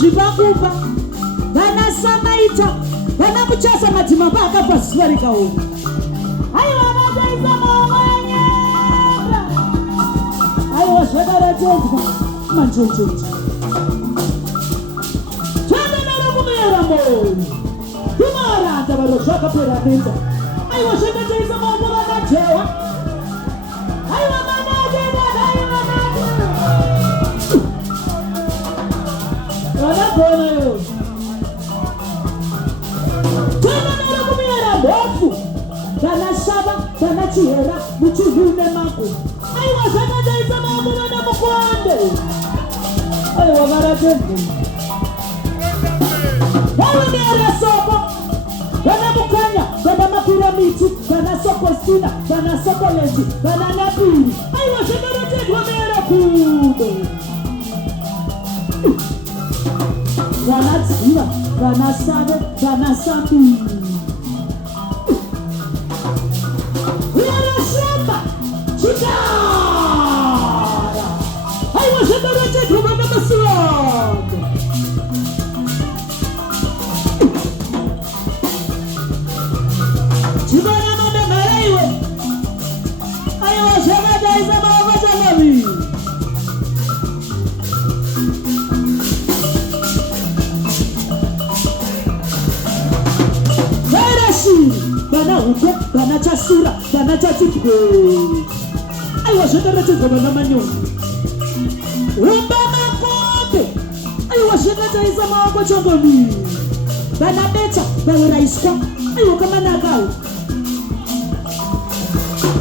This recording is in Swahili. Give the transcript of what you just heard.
Zivakupa Bana Samaita Bana Muchasa Matima Baka Paswarika Umu Ayo Amadaisa Mwanya Ayo Shadara Jomba Manchochocho Chanda Nara Kumera Mo Kumara Tabaro Shaka Pera Ninda Ayo Shadara Mwanya Chewa Ayo Amadaisa Ayo Amadaisa Wana kona yo Twana nara kumira bofu Tana shaba, tana chihera Muchudune mako Aiwa shaka jaisa mamuna na mkwande Aiwa mara jengu Wawe miara soko Tana mukanya, tana mapiramiti Tana soko stina, tana soko lezi Tana napiri Aiwa shaka jengu miara kude Vanatsiva, vanasave, vanasambi Vanashamba, chikara Aiwa shamba rote kumana masuwaga Chibana mame maraiwe Aiwa shamba jaiza mawavata navi huko vanachasura vanachachipwe aiwa zvakaratidzwa vana manyoni umba makope aiwa zvakataisa maoko chongoni vana beta vauraiswa aiwa kamanakawo